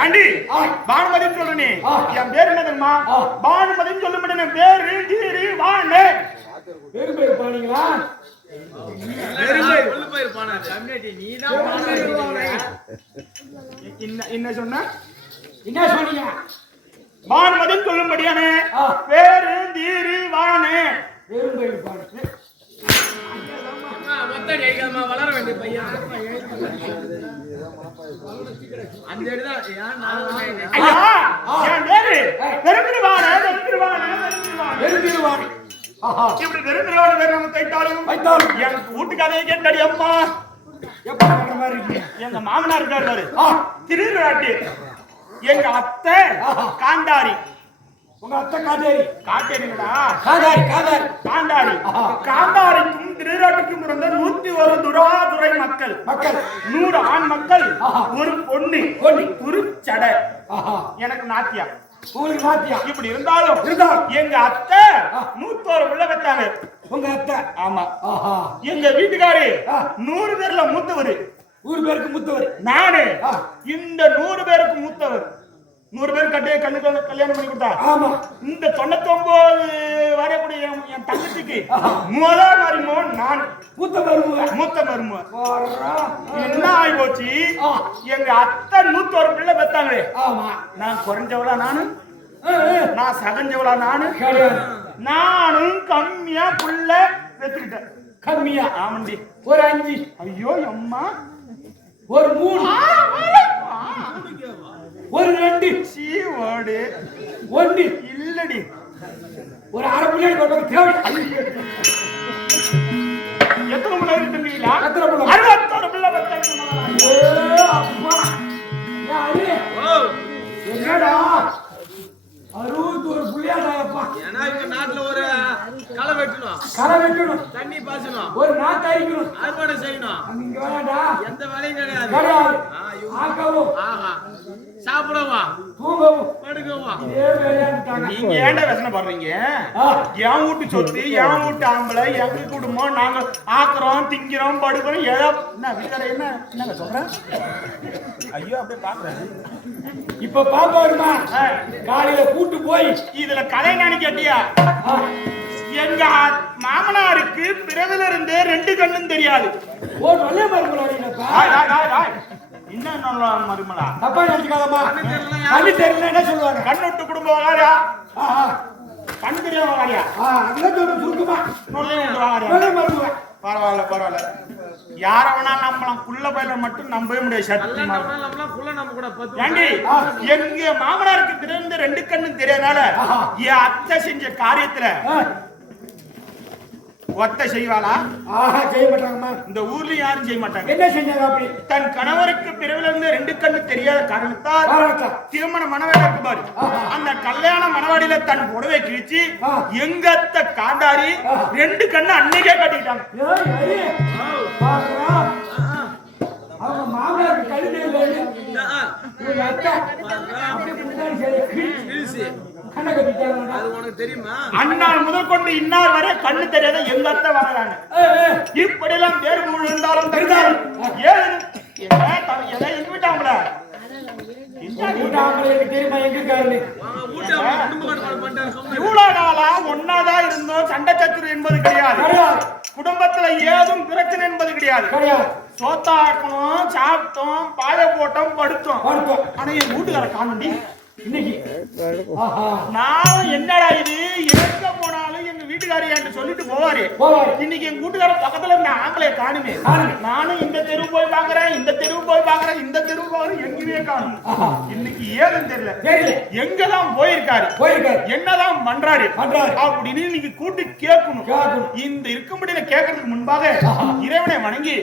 ஏண்டி பானுமதி சொல்றனே என் பேர் என்ன தெரியுமா? பானுமதி சொல்ல மாட்டேன். பேரு ஜீரி வாணே. பேரு பேர் பானீங்களா? என்ன சொன்ன? என்ன சொன்னீங்க? பானுமதி சொல்லும்படியானே பேரு ஜீரி வாணே. பேரு பேர் பானே. வளர வேண்டிய பையன் அந்த வீட்டுக்காரே கேட்டாடி அம்மா எங்க மாமனார் இருக்காரு திருவிழாட்டி எங்க அத்தை காந்தாரி. உங்க அத்தை காந்தாரி? காட்டேரிங்களா? காந்தாரி காந்தாரி காந்தாரி. காந்தாரிக்கும் திருவிழாட்டுக்கும் இருந்த 101 துராதுரை மக்கள். 100 ஆண் மக்கள், ஒரு பொண்ணு, ஒரு சடை. எனக்கு நாத்தியா. உங்களுக்கு நாத்தியா? இப்படி இருந்தாலும் எங்க அத்தை 101 பிள்ளை பெற்றாங்க. உங்க அத்தை? ஆமா. எங்க வீட்டுக்காரு 100 பேர்ல மூத்தவர். 100 பேருக்கு மூத்தவர் நானு. இந்த 100 பேருக்கு மூத்தவர். 100 பேர் கல்யாணம் பண்ணி கொடுத்தா. ஆமா. இந்த 99 வரக்கூடிய என் தங்கச்சிக்கு முதல் மருமகன் நான். மூத்த மருமகன். என்ன ஆகி போச்சு? எங்க அத்தை 101 பிள்ளை பெத்தாங்களே. ஆமா. நான் குறைஞ்சவளா நானு? நான் சகஞ்சவளா நானு? நானும் கம்மியா புள்ள பெத்துக்கிட்டேன். கம்மியா? ஆமண்டி. ஒரு 5. ஐயோ அம்மா. ஒரு 3. ஒரு 2. சீவோடு 1 இல்லடி. ஒரு அரை பிள்ளை கொண்டு தேவை. எத்தனை பிள்ளை இருக்குங்களா? 61 பிள்ளை பெத்தாங்க. அப்பா என்னடா 61 புள்ளியாடாப்பா. ஏன்னா இவங்க நாட்டுல ஒரு களை வெட்டணும், தண்ணி பாசணும், ஒரு நாத்து அரிக்கணும், அறுவடை செய்யணும். இங்க வேணாடா எந்த வேலையும் கிடையாது. ஆக்கவும், சாப்பிடவும், தூங்கவும், படுக்கவும். நீங்க ஏன்டா யோசனை பண்றீங்க? என் வீட்டு சொத்து, என் வீட்டு ஆம்பளை, எங்க குடும்பம், நாங்க ஆக்குறோம், திங்கிறோம், படுக்கிறோம். ஏதோ என்ன சொல்றேன்? ஐயோ அப்படியே பாக்குறேன். இப்ப பாப்பா வருமா? காலையில கூட்டு போய் இதுல கலை நானு கேட்டியா? எங்க மாமனாருக்கு பிறவில இருந்து 2 கண்ணும் தெரியாது. ஓ நல்ல மருமலா. என்ன மருமலா? தப்பா நினைச்சுக்காதம்மா. கண்ணு தெரியல என்ன சொல்லுவாங்க? கண்ணுட்டு குடும்பம் வாரியா? கண் தெரியாம வாரியா? அதுதான் சொல்றேன் சுருக்கமா. நல்ல மருமலா. பரவாயில்ல. யாரவனா நம்பலாம், குள்ள பயில மட்டும் நம்பவே முடியாது. ஏண்டி எங்க மாமனாருக்கு திறந்த 2 கண்ணும் தெரியாதனால என் அத்தை செஞ்ச காரியத்துல ஒத்த செய்வாளா? செய்ய மாட்டாங்கம்மா. இந்த ஊர்லயும் யாரும் செய்ய மாட்டாங்க. என்ன செஞ்சாங்க அப்படி? தன் கணவருக்கு பிறவில இருந்து 2 கண்ணு தெரியாத காரணத்தால் திருமண மனவாடி பாரு, அந்த கல்யாண மனவாடியில தன் புடவை கிழிச்சு எங்க அத்தை காந்தாரி 2 கண்ணு அன்னைக்கே கட்டிட்டாங்க. அவங்க மாமனாருக்கு கழுதை அண்ணால் முதல் கொண்டு இன்னார் வரை கண்ணு தெரியாத எங்க அத்தை வாங்குறாங்க. இப்படி எல்லாம் தேர்வு இருந்தாலும் தெரிந்தாலும் எங்கிட்டாங்களா இவ்வளவு நாளா ஒன்னாதான் இருந்தோம். சண்டை சத்துரு என்பது கிடையாது. குடும்பத்துல ஏதும் பிரச்சனை என்பது கிடையாது. சோத்தாக்கணும், சாப்பிட்டோம், பாய போட்டோம், படுத்தோம். ஆனா என் வீட்டுக்கார காணண்டி இன்னைக்கு நான் என்னடா இது எங்க போனாலும் எங்க வீட்டுக்காரி என்கிட்ட சொல்லிட்டு போவாரு. இன்னைக்கு எங்க வீட்டுக்கார பக்கத்துல இருந்த ஆம்பளை காணுமே. நானும் இந்த தெருவு போய் பாக்குறேன், இந்த தெருவு போய் பாக்குறேன், இந்த தெருவு போய் எங்கேயுமே காணும். இன்னைக்கு ஏதுன்னு தெரியல. எங்கதான் போயிருக்காரு, என்னதான் பண்றாரு அப்படின்னு இன்னைக்கு கூட்டி கேட்கணும். இந்த இருக்கும்படி கேட்கறதுக்கு முன்பாக இறைவனை வணங்கி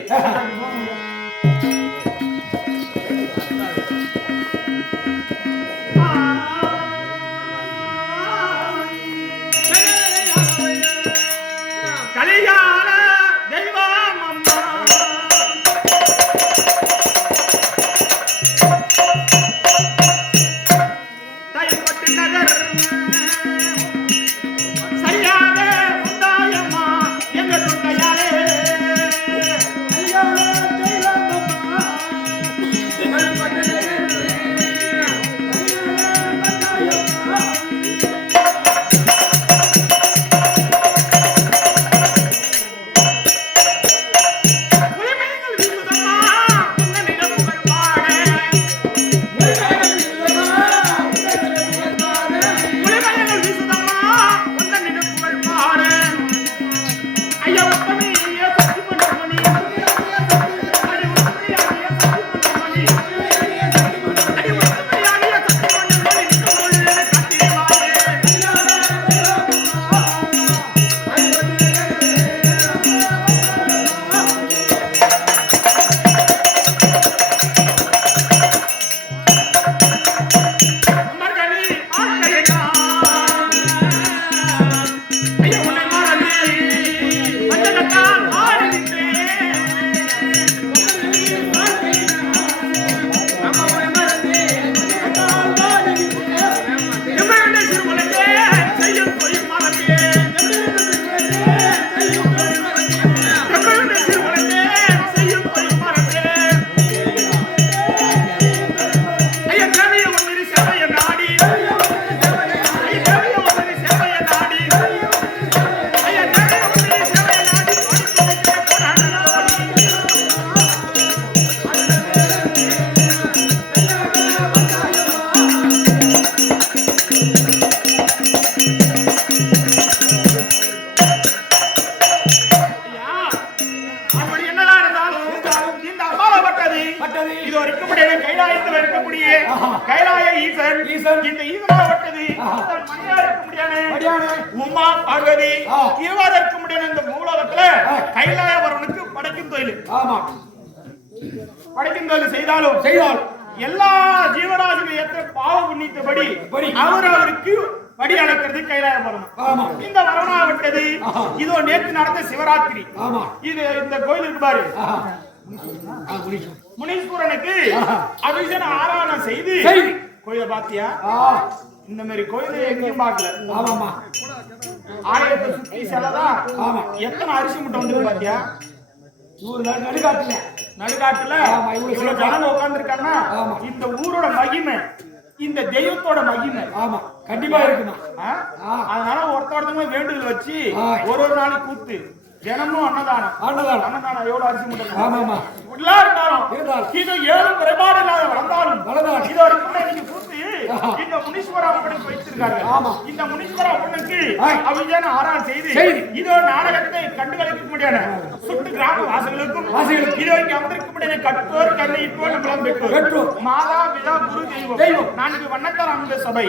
கலிகால தெய்வம் அம்மா தைப்பட்டு நகர் சரியாக உண்டாயம்மா எங்க துண்டையாலே கலிகால தெய்வம் அம்மா தைப்பட்டு நகர் கைலாய ஈசன் இந்த ஈசனாவட்டது மணியா இருக்க முடியாது. உமா பார்வதி இருவர் இருக்க முடியாது. இந்த மூலகத்துல கைலாயவரனுக்கு படைக்கும் தொழில். படைக்கும் தொழில் செய்தாலும் எல்லா ஜீவராசிகள் ஏற்ற பாவ புண்ணியத்தபடி அவருக்கு படி அளக்கிறது கைலாயவரம். இந்த வரவனாவட்டது இதோ நேற்று நடந்த சிவராத்திரி. இது இந்த கோயில் இருக்கு பாரு, முனீஸ்வரனுக்கு அபிஷேக ஆராதனை செய்து கோயிலை பாத்தியா? இந்த மாதிரி கோயிலை எங்கேயும் பார்க்கல. ஆலயத்தை சுத்தி செல்லதான் எத்தனை அரிசி முட்டை வந்து பாத்தியா? நடுக்காட்டுல இவ்வளவு ஜனம் உட்கார்ந்து இருக்காங்கன்னா இந்த ஊரோட மகிமை, இந்த தெய்வத்தோட மகிமை கண்டிப்பா இருக்குமா? அதனால ஒருத்தவங்க வேண்டுதல் வச்சு ஒரு நாளைக்கு கூத்து தினமும் அன்னதானம் எவ்வளவு அரிசி முட்டை இருந்தாலும் இது ஏதும் குறைபாடு இல்லாத வளர்ந்தாலும் இது வரைக்கும் நீங்க கூத்து இந்த முனீஸ்வர அப்பனுக்கு வைத்திருக்காரு. இந்த முனீஸ்வர அப்பனுக்கு அபிஷேக ஆராதனை செய்து இதோ நாடகத்தை கண்டுகளிக்க முடியாது சுட்டு கிராம வாசங்களுக்கும் இதோ இங்க அமர்ந்திருக்க முடியாத கட்டோர் கண்ணையிட்டோர் நம்மளாம் பெற்றோர் மாதா பிதா குரு தெய்வம் நான்கு வண்ணக்கார அன்பு சபை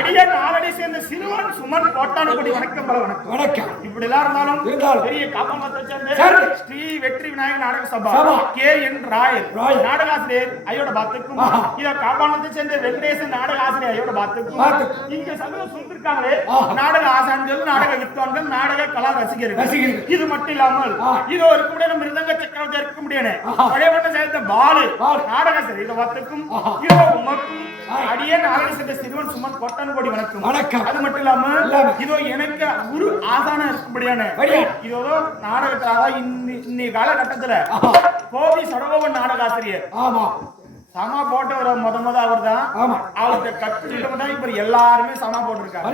அடிய நாளடி சேர்ந்த சிறுவன் சுமன் கோட்டானுபடி வணக்கம் வணக்கம். இப்படி எல்லாம் இருந்தாலும் பெரிய காப்பமத்தை சேர்ந்த ஸ்ரீ வெற்றி விநாயகர் நாடக சபா கே.என். ராயர் நாடகாசிரியர் ஐயோட பாத்துக்கும் இத காப்பானத்தை சேர்ந்த வெங்கடேசன் நாடக ஆசிரியர் ஐயோட பாத்துக்கும் இங்க சங்கடம் சொல்லிருக்காங்களே நாடக ஆசான்கள், நாடக வித்வான்கள், நாடக கலா ரசிகர்கள். இது மட்டும் இல்லாமல் இது ஒரு கூட மிருதங்க சக்கரவர்த்தி இருக்க முடியாது பழையவட்ட சேர்ந்த பாலு நாடக இத பாத்துக்கும் இதோ உமக்கும் அடியே நாடக சேர்ந்த சிறுவன் சுமன் கோட்டானுபடி வணக்கம். அது மட்டும் இல்லாம இதோ எனக்கு குரு ஆசான இருக்க முடியாது இதோ நாடகத்தாக இன்னைய காலகட்டத்துல கோவி சடகோபன் நாடகாசிரியர் சமா போட்டவர் முத அவர் தான். அவர்கிட்ட கத்துக்கிட்டு தான் இப்ப எல்லாருமே சமா போட்டிருக்காங்க.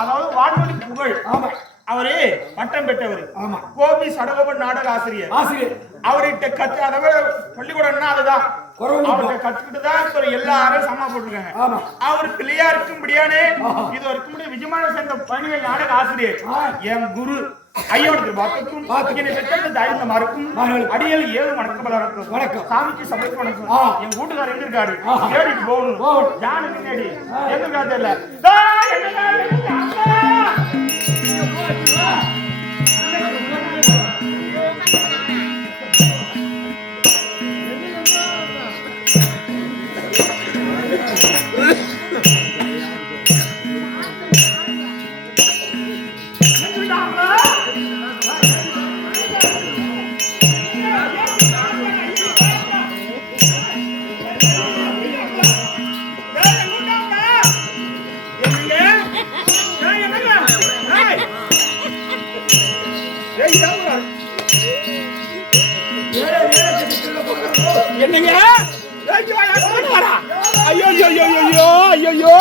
அதாவது வான்வழி புகழ் அவரு பட்டம் பெற்றவர். ஆமா. கோபி சடகோபன் நாடக ஆசிரியர். அவர்கிட்ட கத்து அதாவது பள்ளிக்கூடம்னா அதுதான் அவர்கிட்ட கத்துக்கிட்டு தான் இப்ப எல்லாரும் சம்மா போட்டுருக்காங்க. அவர் பிள்ளையாருக்கும்படியானே இது வரைக்கும் விஜயமான சேர்ந்த பணிகள் நாடக ஆசிரியர் என் குரு ஐயோனுக்கு வாக்குக்கும் என்னை பெற்ற தாய்ந்த மறுக்கும் அடியல் ஏழு வணக்கம் வணக்கம் சாமிக்கு சபைக்கு வணக்கம். என் வீட்டுக்காரர் எங்க இருக்காரு தேடிட்டு போகணும் ஜானு பின்னாடி எங்க இருக்கா தெரியல. என்னங்க ஐயோ ஐயோ ஐயோ ஐயோ ஐயோ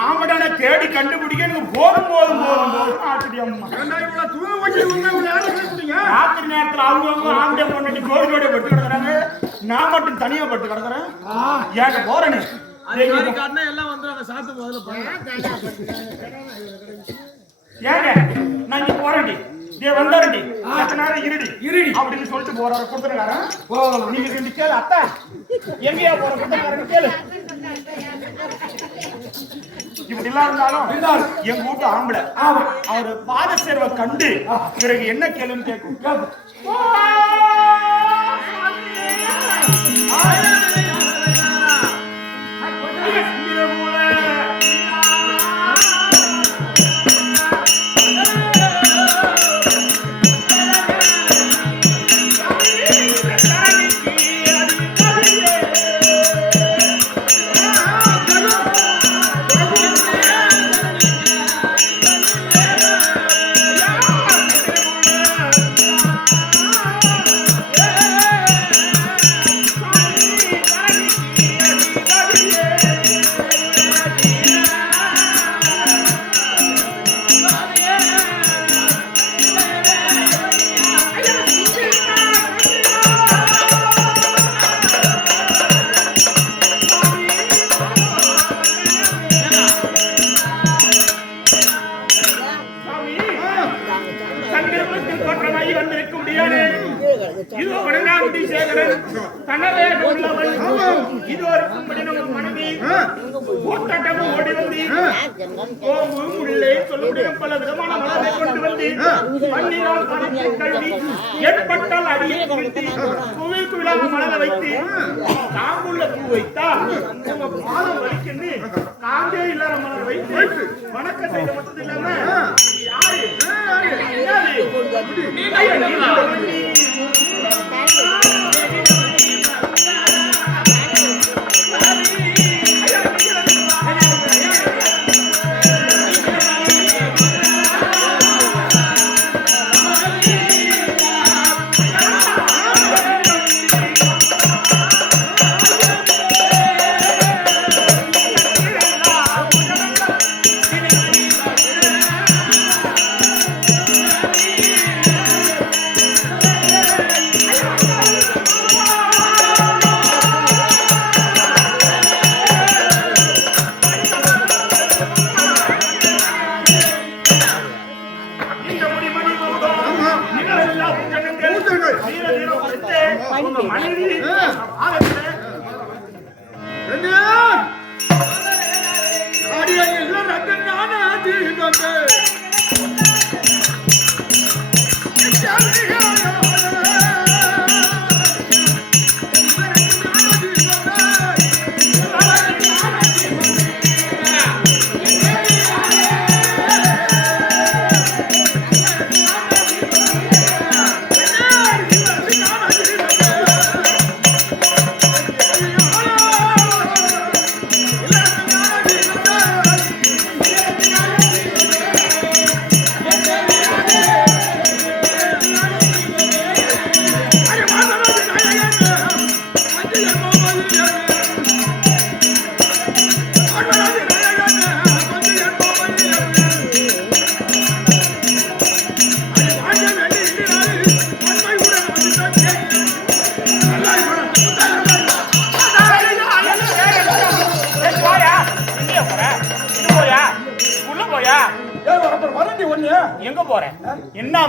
ஆம்படான தேடி கண்டுபிடிக்க எனக்கு போதும் போதும் போதும் போதும் ஆச்சரியம்மா. ராத்திரி நேரத்தில் அவங்க ஆம்பளை பொண்ணு கோடி பட்டு கிடக்குறாங்க, நான் மட்டும் தனியா பட்டு கிடக்குறேன். ஏங்க போறேன்னு ஏங்க நான் இங்க போறேன்டி வந்தாருடி நேரம் இருடி இருடி அப்படின்னு சொல்லிட்டு போறாரு கொடுத்துருக்காரன். நீங்க ரெண்டு கேளு அத்தா எங்கேயா போற கொடுத்துருக்காருன்னு கேளு. இப்படி எல்லாம் இருந்தாலும் எங்க வீட்டு ஆம்பளை அவரு பாத சேர்வை கண்டு பிறகு என்ன கேளுன்னு கேட்கும். பல விதமான மலரை கொண்டு வந்து மண்ணினால் கழுவி ஏற்பட்டால் அடியை குளித்து கோவில் குவிலாக மலரை வைத்து காம்புள்ள பூ வைத்தா உங்க பாதம் வலிக்குன்னு காம்பே இல்லாத மலரை வைத்து வணக்கம் செய்த மட்டும் இல்லாம யாரு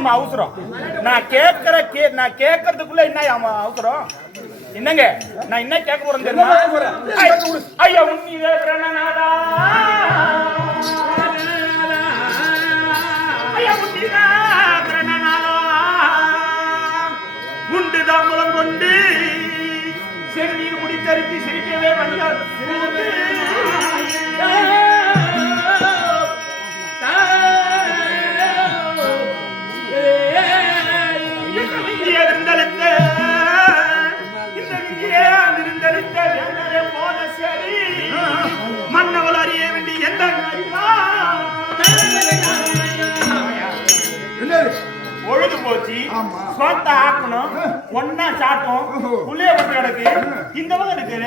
ஆமா அவசரம். நான் கேட்கறதுக்குள்ள என்ன அவசரம்? என்னங்க நான் என்ன கேட்க போறேன் தெரியுமா? ஐயா உன்னிலே பிரணநாதா, ஐயா உன்னிலே பிரணநாதா, உண்டு தாம்பலம் கொண்டு சென்னீர் முடித்தறித்து சிரிக்கவே வந்தார். மன்னவள் அறிய வேண்டி எந்த பொழுது போச்சு. சொத்த ஆக்கணும், ஒன்னா சாட்டும், புள்ளைய பட்டு கிடக்கு. இந்த பக்கம் இருக்கிற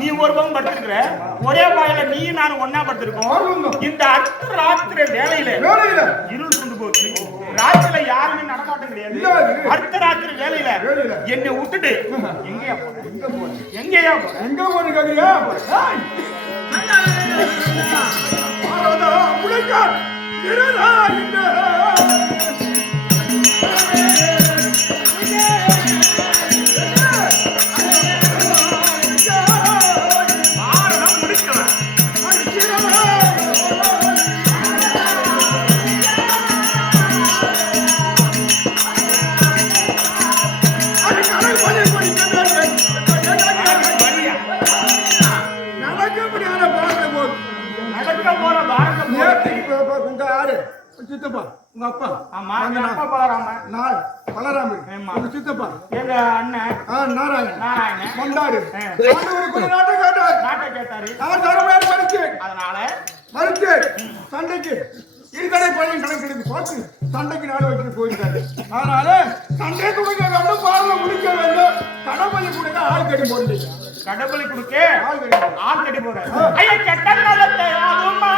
நீ ஒரு பக்கம் படுத்திருக்கிற, ஒரே பாயில நீ நானும் ஒன்னா படுத்திருக்கோம். இந்த அர்த்த ராத்திரி வேலையில இருள் கொண்டு போச்சு. ராத்திரில யாருமே நடமாட்டம் கிடையாது. அர்த்த ராத்திரி வேலையில என்னை விட்டுட்டு எங்கேயா போன கேக்குறியா? சித்தப்பா உங்க அப்பா. ஆமா அப்பா பலராம உங்க சித்தப்பா எங்க அண்ணன் நாராயணன் கொண்டாடு நாட்டை கேட்டாரு. அதனால மறுத்து சண்டைக்கு இருகடை பையன் கணக்கு பார்த்து சண்டைக்கு நாடு வச்சுட்டு போயிருக்காரு. அதனால சண்டை கொடுக்க வேண்டும், பார்வை முடிக்க வேண்டும். கடப்பள்ளி கொடுக்க ஆள் கட்டி போட்டு கடப்பள்ளி கொடுக்க ஆள் கட்டி போற. ஐயா கெட்ட ஆகுமா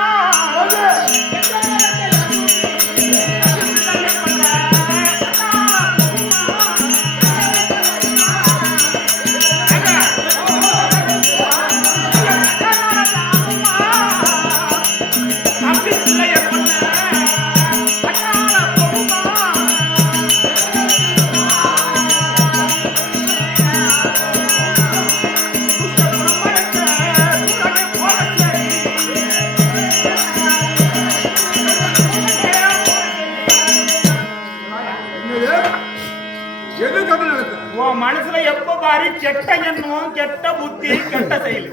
மனசுல எப்ப பாரு கெட்ட எண்ணம், கெட்ட புத்தி, கெட்ட செயல்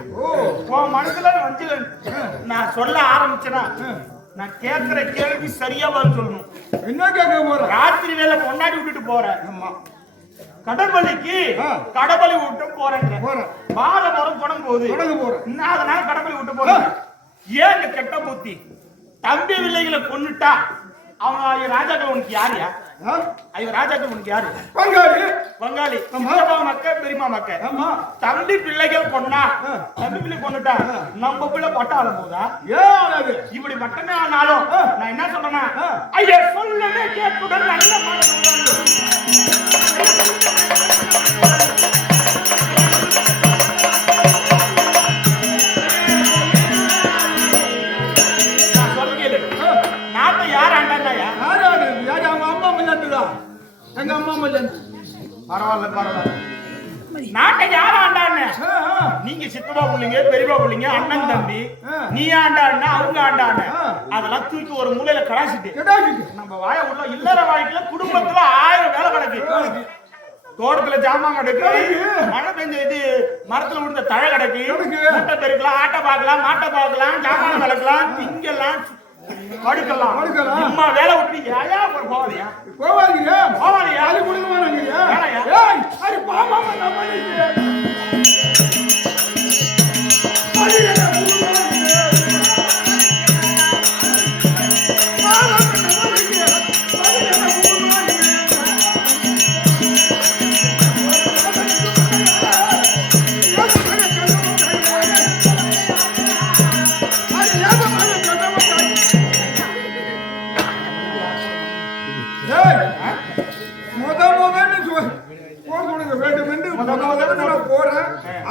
உன் மனசுல வந்து நான் சொல்ல ஆரம்பிச்சேன்னா நான் கேட்கிற கேள்வி சரியா பதில் சொல்லணும். என்ன கேட்க போற? ராத்திரி வேலை கொண்டாடி விட்டுட்டு போறேன். கடற்பள்ளிக்கு கடப்பள்ளி விட்டு போறேன். பாரபுரம் தொடங்க போகுது. அதனால கடப்பள்ளி விட்டு போறேன். ஏன் கெட்ட புத்தி? தம்பி பிள்ளைகளை கொன்னுட்டா அவங்க ராஜாக்கள் உனக்கு யாரியா? ராஜாக்கள் உனக்கு யாரு? பங்காளி மக்க பெரியமா மக்க. தம்பி பிள்ளைகள் கொண்டா, தம்பி பிள்ளை கொண்டுட்டா நம்ம பிள்ளை பட்ட ஆள போதா? இப்படி பட்டமே ஆனாலும் நான் என்ன சொல்றேன்னா, ஐயா சொல்லவே கேட்குடன் நல்ல எங்க அம்மா மல்லன். பரவாயில்ல. நாட்டை யார் ஆண்டான்னு? நீங்க சித்தப்பா பிள்ளைங்க, பெரியப்பா பிள்ளைங்க, அண்ணன் தம்பி. நீ ஆண்டாண்ணா, அவங்க ஆண்டாண்ண. அதெல்லாம் தூக்கி ஒரு மூலையில கடாசிட்டு நம்ம வாய உள்ள இல்லற வாழ்க்கையில குடும்பத்துல 1000 வேலை கிடக்கு. தோட்டத்துல ஜாமான் கிடக்கு, மழை பெஞ்ச இது மரத்துல விழுந்த தழை கிடக்கு. முட்டை பெருக்கலாம், ஆட்டை பார்க்கலாம், மாட்டை பார்க்கலாம், ஜாமான் வளர்க்கலாம், திங்கெல்லாம் படுக்கலாம். அம்மா வேலை விட்டு யாயா ஒரு போவாதியா? அது குடும்பமா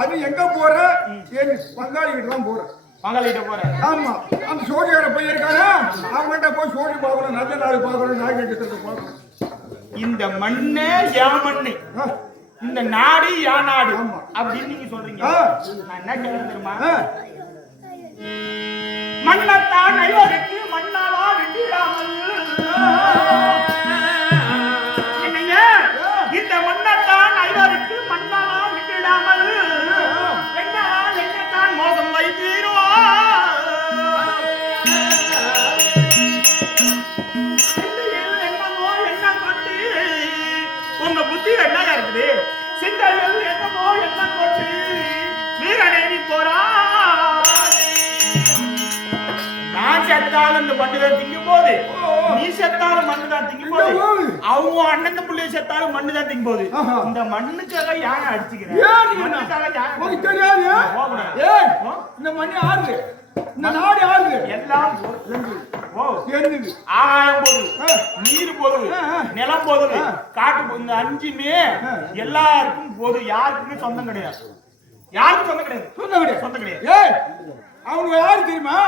அது எங்க போற? என் பங்காளி கிட்ட தான் போறேன். பங்காளிட்ட போறேன். ஆமா, அந்த சோழியார பையன் இருக்காரு, அவங்ககிட்ட போய் சோழி பார்க்கணும், நல்ல நாள் பார்க்கணும், நாய் கட்டத்தை பார்க்கணும். இந்த மண்ணே என் மண்ணு, இந்த நாடு என் நாடு அப்படின்னு நீங்க சொல்றீங்க. நான் என்ன கேட்கறேன் தெரியுமா? மண்ணத்தான் ஐவருக்கு மண்ணாலா விட்டிடாமல், என்னங்க இந்த மண்ணத்தான் ஐவருக்கு மண்ணாலா விட்டிடாமல் என்னால் என்னத்தான் மோசம் வைத்தீரோ, என்னமோ என்ன கொண்டு உங்க புத்தி என்ன இருக்குது, சிந்தர்கள் என்னமோ என்ன கொண்டு வீரநேவி போறா. நான் செத்தாலும் இந்த மண்ணு தான் திங்கும் போது, நீ செத்தாலும் மண்ணு தான் திங்கும் போது, அவங்க அண்ணன் பிள்ளைய செத்தாலும் மண்ணு தான் திங்கும் போது, இந்த மண்ணுக்காக யானை அடிச்சுக்கிறேன். இந்த மண்ணு ஆறு, இந்த நாடு ஆறு, எல்லாம் ஆகாயம் போது, நீர் போது, நிலம் போது, காட்டு போது, இந்த அஞ்சுமே எல்லாருக்கும் போது, யாருக்குமே சொந்தம் கிடையாது. யாருக்கும் சொந்தம் கிடையாது. சொந்தம் கிடையாது. அவங்க யாரு தெரியுமா?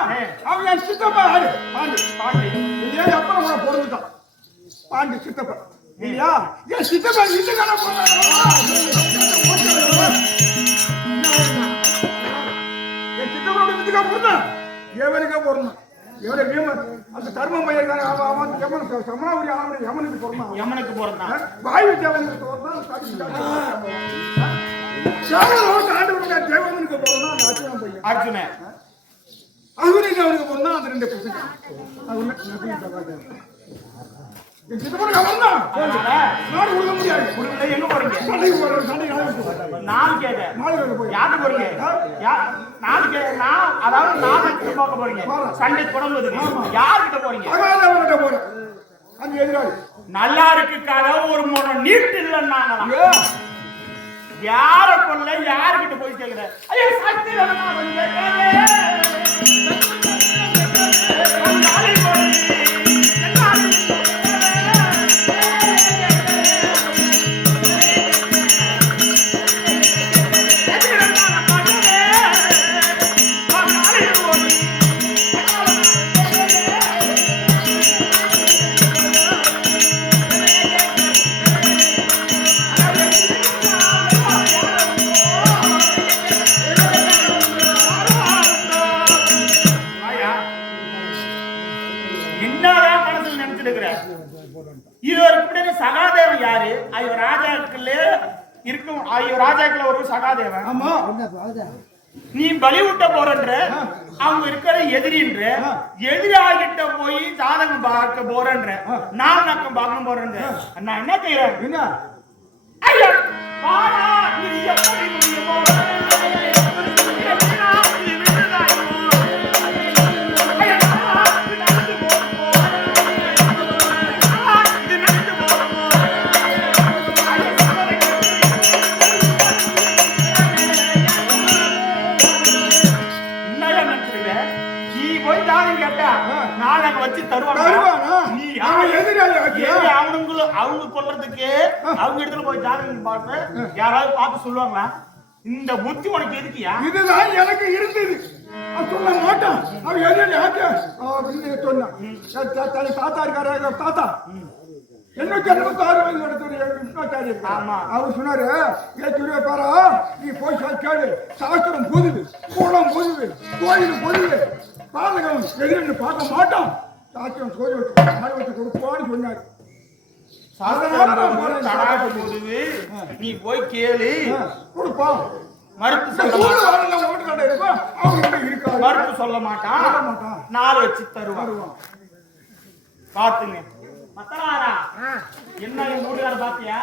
அவங்க என் சித்தப்பா. யாரு? பாண்டி. பாண்டி இல்லையா? அப்பா உன பொருந்துட்டான். பாண்டி சித்தப்பா இல்லையா? என் சித்தப்பா இதுக்கான என் சித்தப்பா இதுக்காக பொருந்தான். எவனுக்கா பொருந்தான்? எவனுக்கு அந்த தர்மம் பையன் அவன் சமணாபுரி ஆளுநர் யமனுக்கு பொருந்தான். யமனுக்கு பொருந்தான். வாயு தேவனுக்கு பொருந்தான். தேவனுக்கு பொருந்தான். அந்த அர்ஜுனன் பையன் அர்ஜுனன் அவனுக்கு அவனுக்கு பொண்ணா அந்த ரெண்டு பசங்க. நாடு கொடுக்க முடியாது. எங்க போறீங்க? சண்டைக்கு போறோம். சண்டைக்கு நாலு கேட்க யாரு போறீங்க? நாலு கேட்க நான் அதாவது நாலு பார்க்க போறீங்க. சண்டை தொடங்குவதுக்கு யாருக்கிட்ட போறீங்க? அகாதவன்கிட்ட போறேன். அந்த எதிராளி நல்லா இருக்குக்காக ஒரு முறை நீட்டு இல்லைன்னாங்களாம். யார கொள்ள யாருக்கிட்ட போய் கேட்கிற? ஐயோ சக்தி சகாதேவன் யாரு? ஐயோ ராஜாக்கள் இருக்கும். ஐயோ ராஜாக்கள் ஒரு சகாதேவன். ஆமா. நீ பலிவிட்ட போறன்ற, அவங்க இருக்கிற எதிரின்ற, எதிராகிட்ட போய் ஜாதகம் பார்க்க போறன்ற, நாள் நக்கம் பார்க்க போறன்ற, நான் என்ன செய்யறேன்? என்ன ஐயா வாடா நீ எப்படி முடியுமோ அவங்க கொல்றதுக்கு அவங்க இடத்துல போய் ஜாதகம் பார்த்து யாராவது பார்த்து சொல்லுவாங்களா? இந்த புத்தி உனக்கு எதுக்கியா? இதுதான் எனக்கு இருந்தது. சொல்ல மாட்டான். அவன் எதிரி சொன்னான். தாத்தா இருக்காரு. தாத்தா என்ன 76 வயசு நடத்துற. ஆமா. அவர் சொன்னாரு, பாரா நீ போய் கேளு. சாஸ்திரம் போதுது, கூடம் போதுது, கோயில் போதுது, பாதகம் எதிரி பார்க்க மாட்டான். சாஸ்திரம் கோயில் வச்சு கொடுப்பான்னு சொன்னாரு. நீ போய் கேளு கொடுப்பா. மறுப்பு சொல்ல மாட்டான். நாலு வச்சு தருவான். பாத்துங்க மத்தனாரா என்ன என் வீட்டுக்கார பாத்தியா?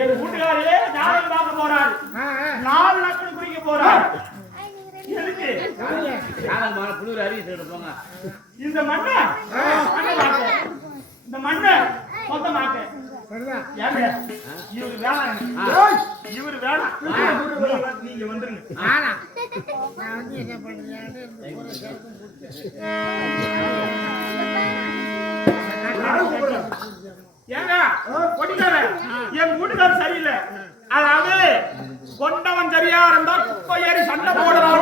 என் வீட்டுக்காரே ஜாதகம் பார்க்க போறாரு. 4 லட்சம் குறிக்க போறாரு. எதுக்கு? இந்த மண்ணை இந்த மண்ணை சொந்த மாட்டேன். இவரு வேணாம். இவரு வேணாம். நீங்க வந்துருங்க. ஏங்க கொட்டிக்கார என் வீட்டுக்காரர் சரியில்லை. அதாவது கொண்டவன் சரியா இருந்தா குப்பை ஏறி சண்டை போடுறான்.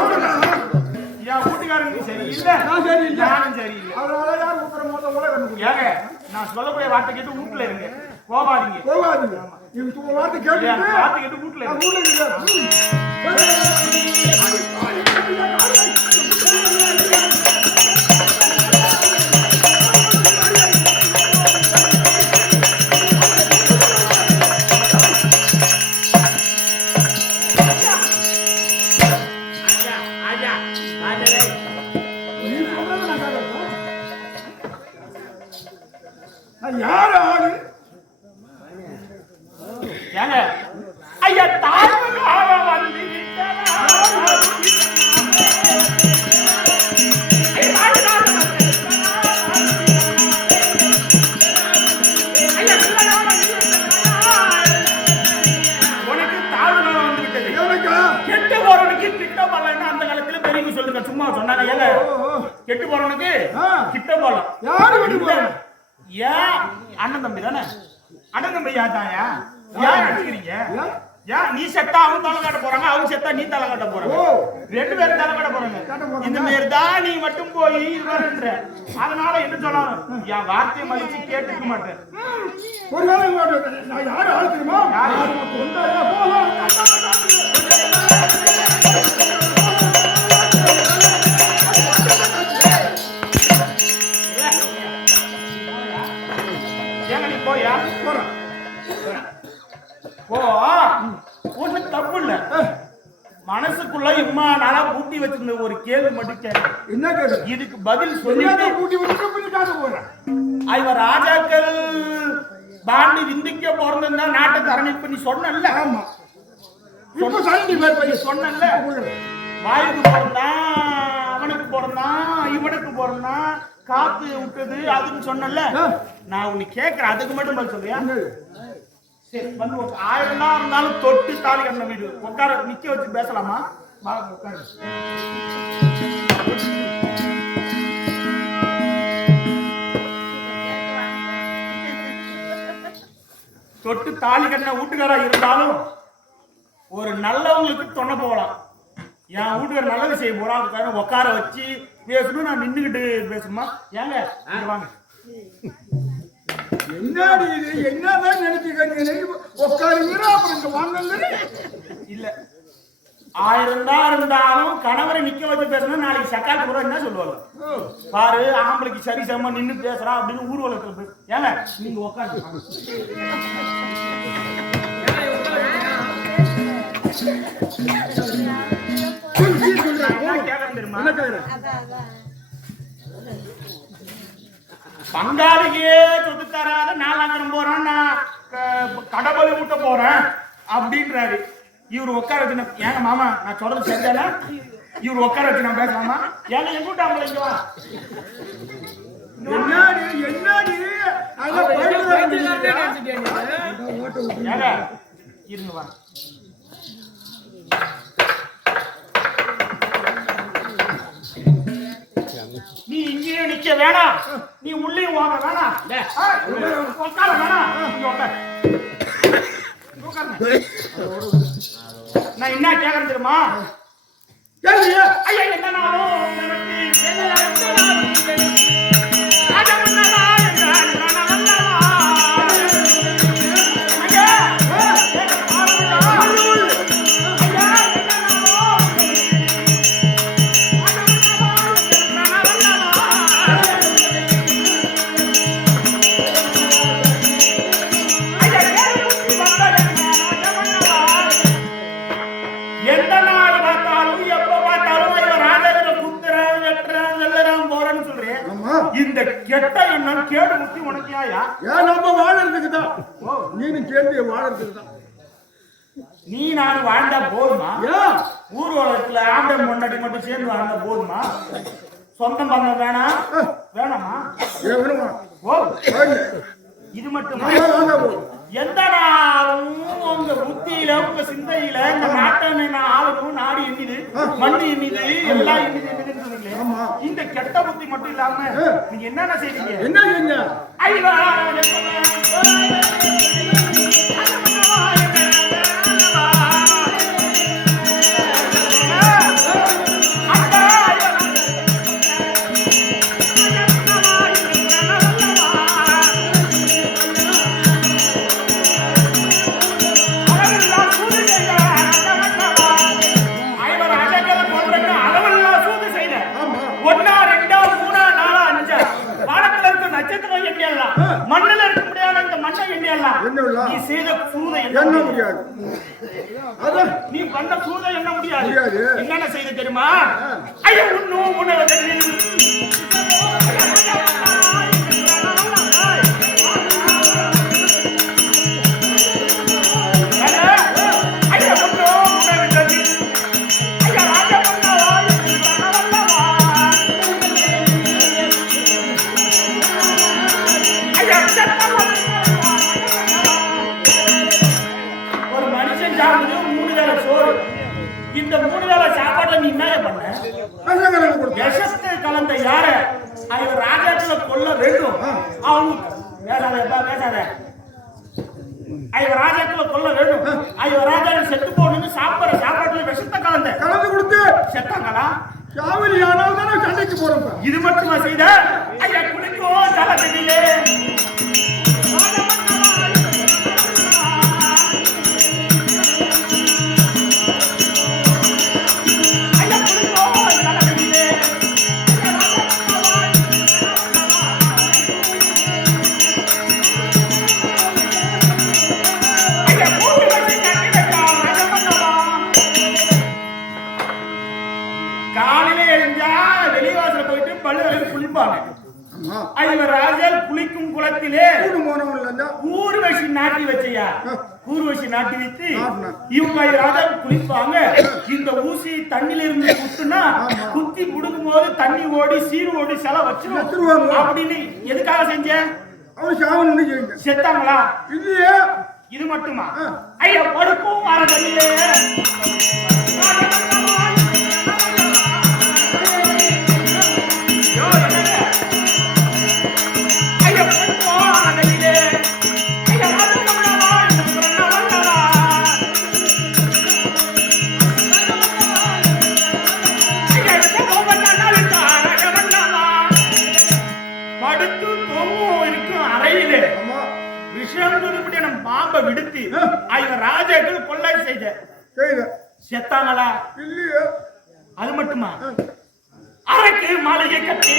என் வீட்டுக்காரங்க சரியில்லை. நானும் சரியில்லை. அதனால யார் ஊத்துற மொத்த உலகம் ஏங்க நான் சொல்லக்கூடிய வார்த்தை கேட்டு வீட்டுல இருங்க, போகாதீங்க. போகாதீங்க. நீங்க சொல்ற வார்த்தை கேட்டுட்டு வார்த்தை கேட்டு வீட்டுல இருங்க. வீட்டுல யாரு ஆளு? ஏங்க ஐயா தாழ்வுக்காக வந்து உனக்கு தாழ்வு வந்து விட்டது. கெட்டு போறவனுக்கு கிட்ட போடலாம். அந்த காலத்துல பெரியவங்க சொல்லுங்க, சும்மா சொன்னாங்க. ஏங்க கெட்டு போறவனுக்கு கிட்ட போடலாம். யாரு கெட்டு போறாங்க? ஏன் அண்ணன் தம்பி தானே? அண்ணன் தம்பி யாத்தாயா? ஏன் அடிக்கிறீங்க? ஏன் நீ செத்தா அவன் தலை காட்ட போறாங்க, அவன் செத்தா நீ தலை காட்ட போறாங்க, ரெண்டு பேரும் தலை காட்ட போறாங்க. இந்த மாதிரி தான் நீ மட்டும் போய் இதுன்ற. அதனால என்ன சொல்லணும், என் வார்த்தையை மதிச்சு கேட்டுக்க மாட்டேன். ஒருவேளை நான் யாரு ஆளு தெரியுமா? போயா போ, ஒண்ணு தப்பு இல்ல. மனசுக்குள்ள இம்மா நாளா பூட்டி வச்சிருந்த ஒரு கேள்வி மட்டும் கேட்க, என்ன கேள்வி? இதுக்கு பதில் சொல்லிட்டு பூட்டி வச்சு போறேன். இவன் ராஜாக்கள் பாண்டி விந்திக்க பிறந்திருந்தா நாட்டை தரணிப்பு நீ சொன்னல. ஆமா, இப்ப சரி பேர் சொன்னல. வாயுக்கு பிறந்தான், அவனுக்கு பிறந்தான், இவனுக்கு பிறந்தான், காத்து விட்டது அதுன்னு சொன்னல. நான் உன்னை கேட்கிறேன், அதுக்கு மட்டும் பதில் சொல்றியா? சரி வந்து 1000 தான் இருந்தாலும் தொட்டு தாலி கண்ண வீடு உட்கார நிக்க வச்சு பேசலாமா? உட்காரு. தொட்டு தாலி கண்ண வீட்டுக்காரா இருந்தாலும் ஒரு நல்லவங்களுக்கு தொண்ண போகலாம். என் வீட்டுக்கார நல்லது செய்ய போறான், உட்கார வச்சு பேசணும். நான் நின்றுகிட்டு பேசணுமா? ஏங்க வாங்க. என்னடி இது? என்னதான் நினைச்சுக்க உட்காருங்கிற அப்புறம் இங்க வாங்க இல்ல. 1000 தான் இருந்தாலும் கணவரை நிக்க வச்சு பேசணும். நாளைக்கு சக்கால் கூட என்ன சொல்லுவாங்க பாரு, ஆம்பளைக்கு சரி சமமா நின்று பேசுறான் அப்படின்னு ஊர்வலத்துல பேச. ஏங்க நீங்க உட்காந்து கேட்கறேன் தெரியுமா? பங்காளிக்கே சொத்து தராத நாலாங்கரம் போறேன், நான் கடவுளை விட்ட போறேன் அப்படின்றாரு. இவரு உட்கார வச்சு, ஏங்க மாமா நான் சொல்றது சரிதானே? இவரு உட்கார வச்சு நான் பேசலாமா? ஏங்க எங்க வீட்டு ஆம்பளை இங்க வா. என்னடி என்னடி ஏங்க இருங்க வா. நீ இங்கேயே நிக்க வேணாம், நீ உள்ளேயும் வாங்க வேணாம், உட்கார வேணாம். நான் என்ன கேட்கறேன் தெரியுமா? ஐயா என்ன நாளும் இந்த கெட்ட எண்ணம் கேடு முத்தி உனக்கு யாயா? ஏன் நம்ம வாழறதுக்கு தான். நீனும் சேர்ந்து வாழறதுக்கு தான். நீ நான் வாழ்ந்தா போதுமா? ஊர்வலத்துல ஆண்டம் பொண்டாட்டி மட்டும் சேர்ந்து வாழ்ந்தா போதுமா? சொந்தம் பந்தம் வேணாம் வேணாமா? இது மட்டும் எந்த நாளும் உங்க புத்தியில உங்க சிந்தையில இந்த நாட்டை நான் ஆளணும், நாடு எண்ணிது, மண்ணு எண்ணிது, எல்லாம் எண்ணிது. இந்த கெட்ட புத்தி மட்டும் இல்லாம நீங்க என்னென்ன செய்வீங்க? என்ன செய்யுங்க? என்னெல்லாம் என்னெல்லாம்? நீ செய்த சூதை என்ன முடியாது. அதான் நீ பண்ண சூதை என்ன முடியாது. முடியாது. என்னென்ன செய்த தெரியுமா? ஐயா உண்ணும் உணவதில் இந்த 3 வேளை சாப்பாடுல நீ என்ன பண்ண? விஷத்தை கலந்த யார அவங்க ராஜாக்களை கொல்ல வேண்டும். அவங்க பேசாத அவங்க ராஜாக்களை கொல்ல வேண்டும். அவங்க ராஜாக்கள் செத்து போகணும்னு சாப்பிடுற சாப்பாட்டுல விஷத்தை கலந்து கொடுத்து செத்தாங்களா? காவலி ஆனால் தானே சண்டைக்கு போறோம். இது மட்டுமா செய்த? ஐயா குளிக்கும் தலத்திலே குளிக்கும் குளத்திலே கூர்வசி நாட்டி வச்சையா கூர்வசி நாட்டி வைத்து இவங்க ராஜா குளிப்பாங்க. இந்த ஊசி தண்ணில இருந்து குத்துனா குத்தி குடுக்கும் போது தண்ணி ஓடி சீர் ஓடி செல வச்சிருவாங்க அப்படின்னு எதுக்காக செஞ்ச? செத்தாங்களா? இல்லையே. இது மட்டுமா? ஐயா படுக்கும் மரதல்லே பாம்பை விடுத்து அவங்க ராஜாக்கள் கொள்ளை செய்த செத்தாங்களா? இல்லையே. அது மட்டுமா? அரக்கு மாளிகை கட்டி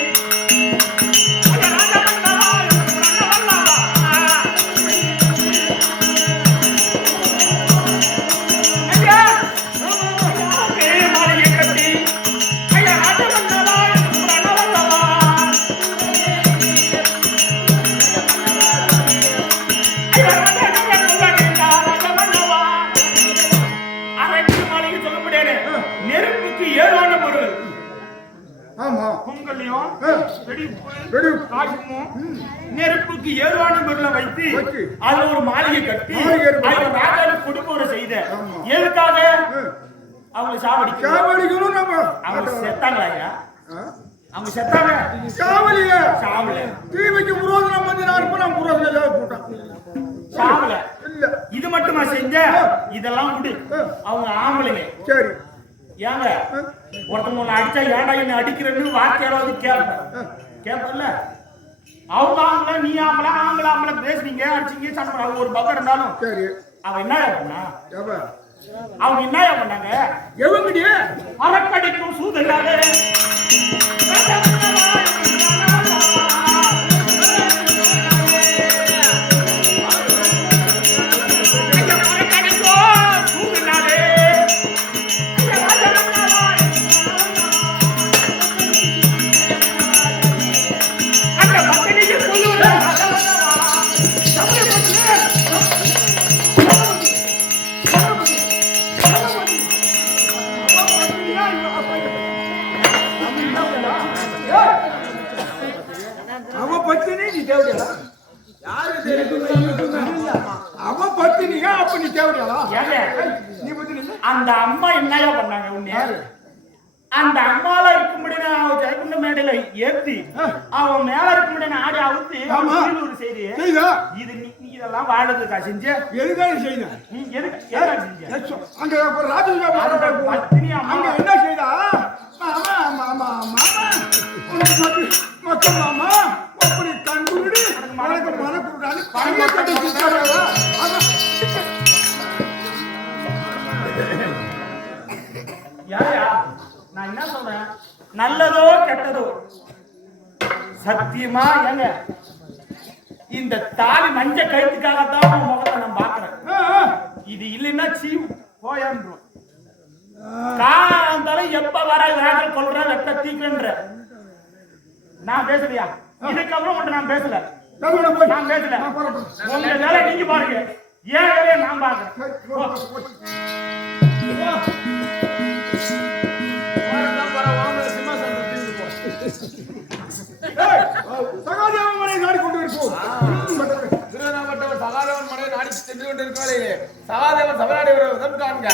நெருப்புக்கு ஏதுவான பொருளை வைத்து அதுல ஒரு மாளிகை கட்டி ராஜாவுக்கு கொடுப்போரை செய்த. எதுக்காக? அவங்க சாவடிக்கணும். அவங்க செத்தாங்களா? அவங்க செத்தாங்க. சாவல தீமைக்கு புரோதனம் பண்ணி நான் புரோதனம் சாவல. இது மட்டுமா செஞ்ச? இதெல்லாம் உண்டு. அவங்க ஆம்பளைங்க. சரி. ஏங்க ஒருத்தவங்க அடிச்சா ஏன்டா என்ன அடிக்கிறேன்னு வார்த்தையாவது கேட்பல. அவங்க ஆம்பளை நீ ஆம்பளை ஆம்பளை பேசுறீங்க அடிச்சீங்க சண்டை ஒரு பக்கம் இருந்தாலும் சரி. அவன் என்ன பண்ணா? அவங்க என்ன பண்ணாங்க? எவங்கடி அரக்கடிக்கும் சூதலாலே அந்த அம்மா என்னையா பண்ணாங்க? உன்னைய அந்த அம்மால இருக்க முடியும் மேடையில ஏத்தி அவன் மேல இருக்க முடியும் ஆடி அவுத்து ஒரு செய்தி. இது இதெல்லாம் வாழதுக்கா செஞ்ச? எதுக்காக செய்த? பத்தினி அம்மா என்ன செய்தா? மக்கள் மாமா அப்படி கண்குருடி மனக்குருடான்னு யாரையா? நான் என்ன சொல்றேன்? நல்லதோ கெட்டதோ சத்தியமா ஏங்க இந்த தாலி மஞ்ச கழுத்துக்காகத்தான் உன் முகத்தை நான் பாக்குறேன். இது இல்லைன்னா சீ போயான்றும். காலம் எப்ப வர வேகல் கொள்ற வெட்ட தீக்குன்ற நான் பேசலையா? இதுக்கப்புறம் ஒன்று நான் பேசல. நான் பேசல. உங்க வேலை நீங்க பாருங்க, ஏன் வேலையை நான் பாக்குறேன். சகாதேவன் மனை நாடி கொண்டு இருப்போம். திருவண்ணாமட்டவர் சகாதேவன் மனை நாடி சென்று கொண்டிருக்கவில்லை. சகாதேவன் சபராடி வருவதும் காண்க.